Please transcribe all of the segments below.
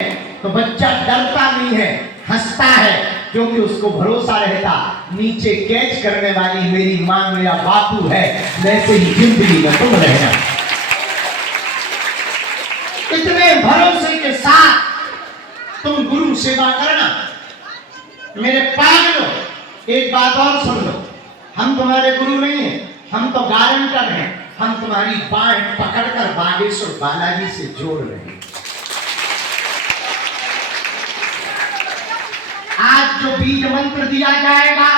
तो बच्चा डरता नहीं है, हंसता है, क्योंकि उसको भरोसा रहता नीचे कैच करने वाली मेरी मां मेरा बापू है, वैसे ही जिंदगी में तुम रहना। इतने भरोसे के साथ तुम गुरु सेवा करना। मेरे पागलों, एक बात और सुन लो, हम तुम्हारे गुरु नहीं हैं, हम तो गारंटर हैं। हम तुम्हारी बाह पकड़कर बागेश्वर बालाजी से जोड़ रहे हैं। आज जो बीज मंत्र दिया जाएगा,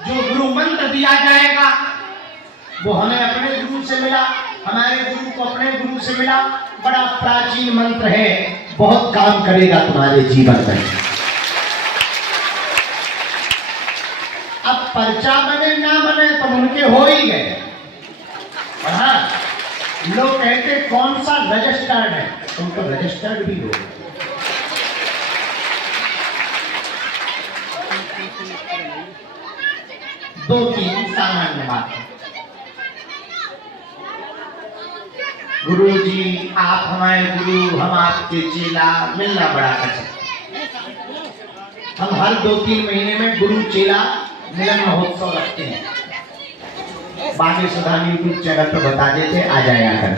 जो गुरु मंत्र दिया जाएगा, वो हमें अपने गुरु से मिला, हमारे गुरु को अपने गुरु से मिला। बड़ा प्राचीन मंत्र है, बहुत काम करेगा तुम्हारे जीवन में। अब पर्चा बने ना बने तो उनके हो ही गए। हाँ, लोग कहते कौन सा रजिस्टर्ड है, तुम तो रजिस्टर्ड भी हो। दो तीन सामान्य बात है। गुरु जी आप हमारे गुरु, हम आपके चेला, मिलना बड़ा कठिन। हम हर 2-3 महीने में गुरु चेला मिलन महोत्सव रखते हैं। बागेश्वर यूट्यूब चैनल पर बता देते, आ जाया कर।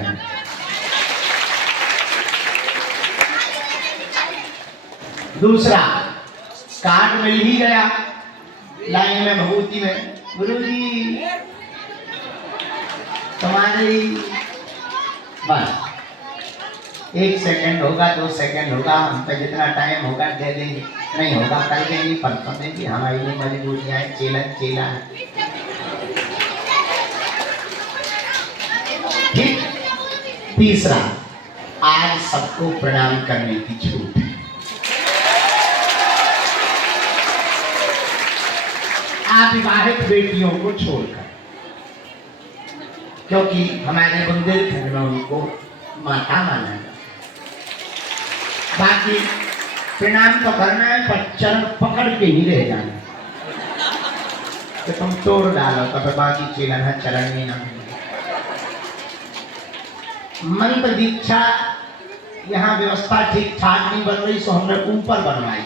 दूसरा, कार्ड मिल ही गया लाइन में भभूति में, गुरु जी तुम्हारी, बस 1 सेकंड होगा, 2 सेकंड होगा, हम पे जितना टाइम होगा दे देंगे, नहीं होगा कल देंगे, परसों देंगे, हमारी मजबूरियां है, चेला चेला। ठीक। तीसरा, आज सबको प्रणाम करने की छूट है। अविवाहित बेटियों को छोड़कर, क्योंकि हमारे बुंदेलखंड में उनको माता माना है। बाकी प्रणाम तो करना है, पर चरण पकड़ के ही रह जाना। तो तुम तोड़ डालो तो बाकी चेला है चरण में ना। मंत्र दीक्षा यहाँ व्यवस्था ठीक ठाक नहीं बन रही, सो हमने ऊपर बनवाई।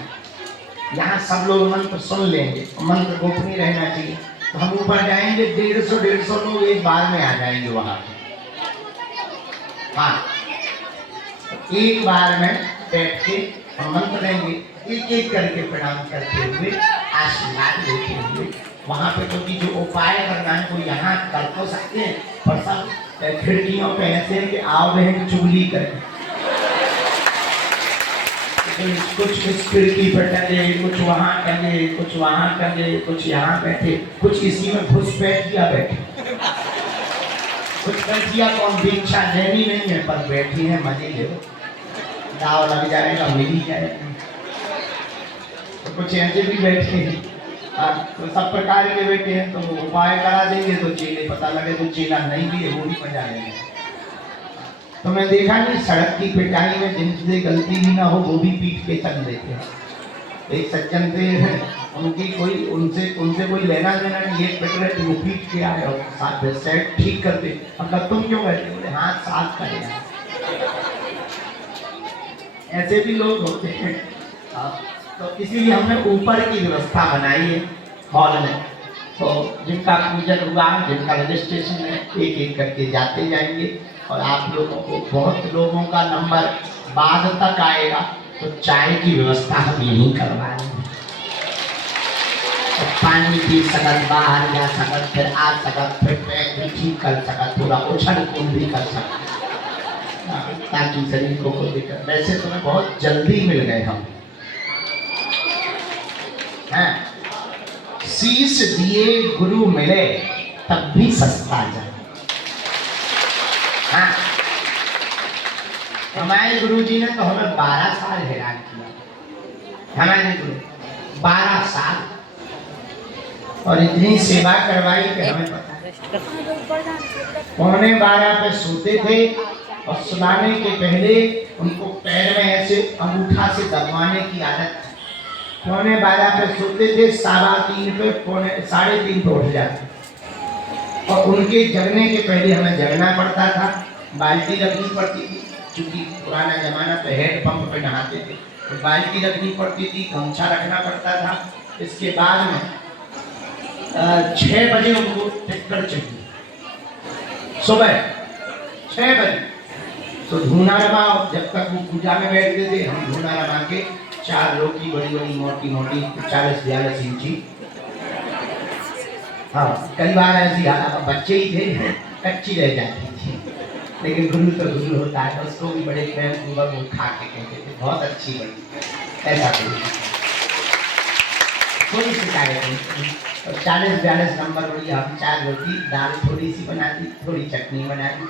यहाँ सब लोग मंत्र सुन लेंगे, मंत्र गोपनीय रहना चाहिए। तो हम ऊपर जाएंगे, 150 लोग एक बार में आ जाएंगे वहां। हाँ, एक बार में बैठ के हम मंत्र लेंगे, एक एक करके प्रणाम करते हुए, आशीर्वाद देते हुए वहां पे। क्योंकि जो उपाय करना है वो यहाँ कर तो सकते हैं, पर सब खिड़कियों पे ऐसे हैं कि आओ बहन चुगली करें। कुछ खिड़की पर टंगे, कुछ वहां टंगे, कुछ वहां टंगे, कुछ यहाँ बैठे, कुछ इसी में घुस बैठ गया बैठे, कुछ बैठ गया कौन दीक्षा लेनी नहीं है पर बैठी है, मजे ले लो, दाव लग जाएगा मिल ही जाएगा। तो कुछ ऐसे भी बैठे हैं, तो सब प्रकार के बैठे हैं। तो उपाय करा देंगे तो चेले, पता लगे तो चेला नहीं भी है वो भी मजा आएगा। तो मैं देखा नहीं, सड़क की पिटाई में जिनसे गलती भी ना हो वो भी पीट के चल देते हैं। एक सज्जन थे, उनकी कोई उनसे कोई लेना देना नहीं, एक पिट रहे थे वो पीट के आए और साथ सेट ठीक कर दे। अब तुम क्यों कहते, बोले हाथ साफ करेगा। ऐसे भी लोग होते हैं। तो इसीलिए हमने ऊपर की व्यवस्था बनाई है हॉल में। तो जिनका पूजन हुआ, जिनका रजिस्ट्रेशन है, एक एक करके जाते जाएंगे। और आप लोगों को, बहुत लोगों का नंबर बाद तक आएगा, तो चाय की व्यवस्था हम यहीं करवाएंगे। तो पानी पी सकत, बाहर जा सकत, फिर आ सकत, फिर पैर भी ठीक कर सकत, थोड़ा उछल कूद भी कर सकत, ताकि शरीर को कोई दिक्कत। वैसे तुम्हें बहुत जल्दी मिल गए हम हैं। शीश दिए गुरु मिले तब भी सस्ता जाए। हाँ, हमारे गुरु जी ने तो हमें 12 साल हैरान किया। हमारे गुरु 12 साल, और इतनी सेवा करवाई कि हमें पता है। 11:15 पे सोते थे और सुलाने के पहले उनको पैर में ऐसे अंगूठा से दबाने की आदत थी। 11:15 पे सोते थे, 3:15 पे 3:30 पे उठ जाते। और उनके जगने के पहले हमें जगना पड़ता था, बाल्टी रखनी पड़ती थी, चूंकि पुराना जमाना पे हेड पंप पे नहाते थे, तो बाल्टी रखनी पड़ती थी, गमछा रखना पड़ता था। इसके बाद में 6 बजे उनको ट्रैक्टर चाहिए, सुबह 6 बजे। तो धूना रमा, जब तक वो पूजा में बैठते थे, हम धूना रमा के 4 रोटी बड़ी बड़ी मोटी मोटी 40-42 इंची, हाँ कई बार ऐसी बच्चे ही थे, कच्ची रह जाती थी, लेकिन गुरु तो गुरु होता है, तो उसको भी बड़े प्रेम पूर्वक वो खा के कहते थे बहुत अच्छी बनी, ऐसा कोई शिकायत नहीं। तो 40-42 नंबर वाली हम 4 रोटी, दाल थोड़ी सी बना दी, थोड़ी चटनी बना दी।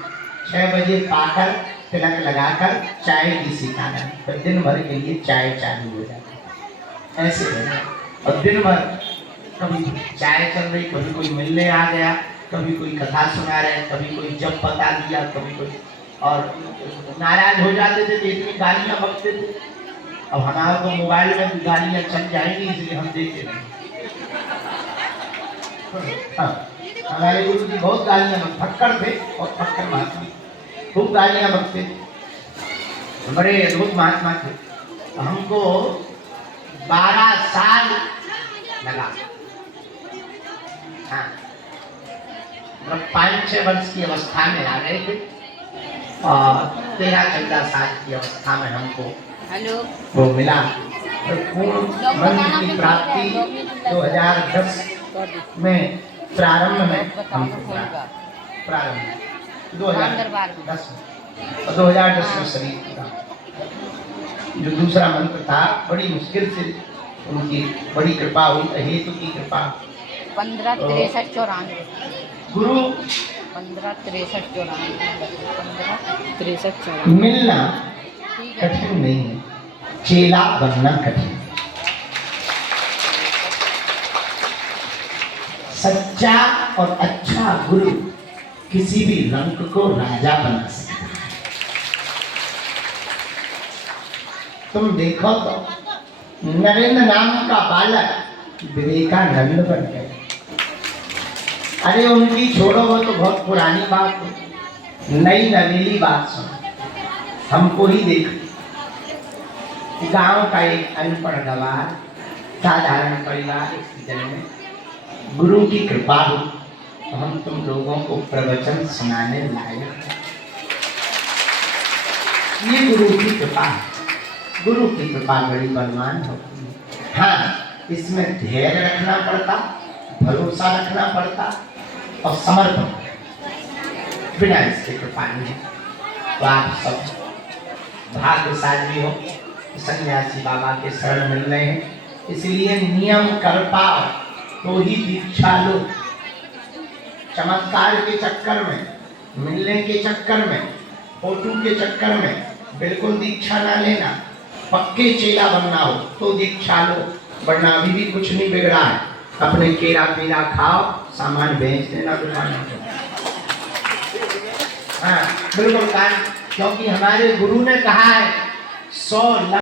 6 बजे पाकर तिलक लगाकर चाय की सिखाना, तो दिन भर के लिए चाय चालू हो जाती ऐसे है। और दिन भर कभी चाय चल रही, कभी कोई मिलने आ गया, कभी कोई कथा सुना रहे, कभी कोई जब बता दिया, कभी कोई, और नाराज हो जाते थे तो इतनी गालियाँ बकते थे। अब हमारे तो मोबाइल में गालियाँ चल जाएंगी, इसलिए हम देते नहीं। हाँ, हमारे गुरु जी बहुत गालियाँ फक्कर थे, और फक्कर महात्मा खूब गालियाँ बकते थे, बड़े अद्भुत महात्मा थे। हमको 12 साल लगा, हाँ, मतलब 5-6 वर्ष की अवस्था में आ गए थे, और 13-14 साल की अवस्था में हमको वो मिला। तो पूर्ण मंत्र की प्राप्ति 2010 में प्रारंभ में हमको प्रारंभ 2010 और 2010 में शरीर पूरा। जो दूसरा मंत्र था, बड़ी मुश्किल से उनकी बड़ी कृपा हुई, हेतु की कृपा। 15-63-94 गुरु 15-63-94 मिलना कठिन नहीं है, चेला बनना कठिन। सच्चा और अच्छा गुरु किसी भी रंग को राजा बना सकता है। तुम देखो तो नरेंद्र नाम का बालक विवेकानंद बन गए। अरे उनकी छोड़ो, वो तो बहुत पुरानी बात है, नई नवेली बात सुनो। हमको ही देखो, गांव का एक अनपढ़ गवार साधारण परिवार में गुरु की कृपा हो, तो हम तुम लोगों को प्रवचन सुनाने लायक। ये गुरु की कृपा है, गुरु की कृपा बड़ी बलवान होती है। हाँ, इसमें धैर्य रखना पड़ता, भरोसा रखना पड़ता, और समर्पण, बिना इसके कृपा नहीं। तो आप सब भाग्यशाली हो, सन्यासी बाबा के शरण मिल रहे हैं, इसलिए नियम कर पाओ तो ही दीक्षा लो। चमत्कार के चक्कर में, मिलने के चक्कर में, फोटो के चक्कर में बिल्कुल दीक्षा ना लेना। पक्के चेला बनना हो तो दीक्षा लो, वरना अभी भी कुछ नहीं बिगड़ा है। अपने केरा पीला खाओ, सामान बेच देना दुकान में। हाँ बिल्कुल, क्योंकि हमारे गुरु ने कहा है 100